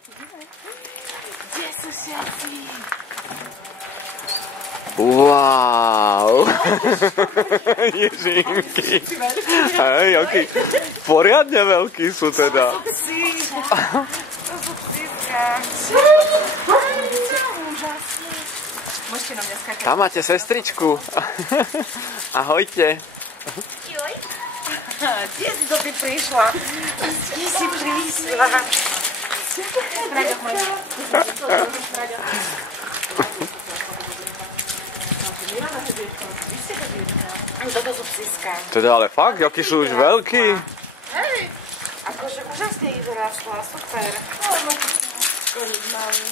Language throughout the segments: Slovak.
Kde sú všetci? Wow! Ježinky. Hej, aký poriadne veľký sú teda. To sú psíska. Úžasné. Môžete na mňa skákať. Tam máte sestričku. Ahojte. Joj. Kde si to ty prišla? Kde si prišla? Raďo, môj. Toto sú psíska. Teda ale fakt, akí sú už veľkí. Hej. Akože úžasne ich vyrastla, super. Koník malý.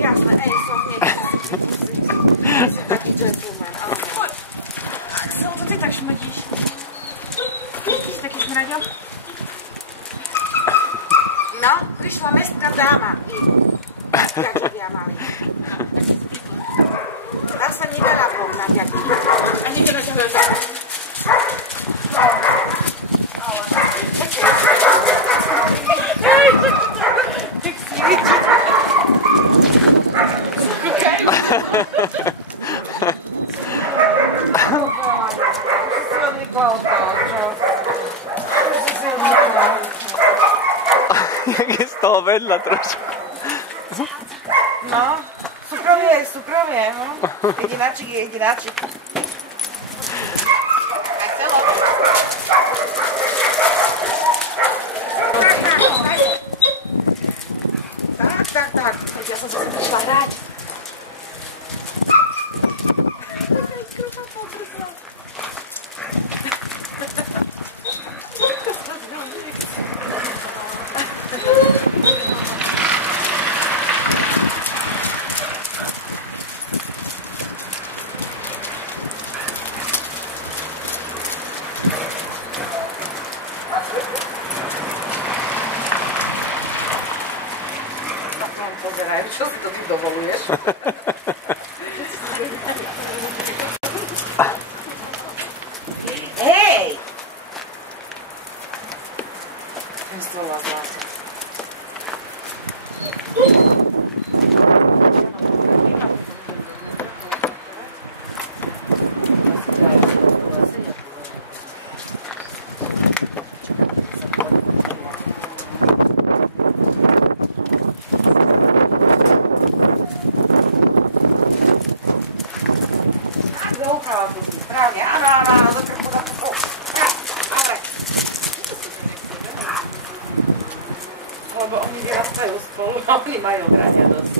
Jasné, som hneď. Si taký gentleman. Axel, to ty tak šmrdíš? Ty si taký šmraďok? No, prišla mestská dáma. Gačovia mali. Tam sa nedá na blok naťahnúť. A nikto naťahuje za mňa. No. Ale. Hej, tak si vidíte. Kúkaj. Už si odvykla od toho, čo? Už si odvykla. Jak je z toho vedľa trošku. No, súkromie, no. Jedináčik. Tak. Ja som sa prišla hrať. Pozeraj, čo si to tu dovoluješ? Hej! Ten slovo zláte. Zauchala tu si, správne, áno, do trochu. Dobre. Lebo oni vyrastajú spolu a oni majú hrania dosť.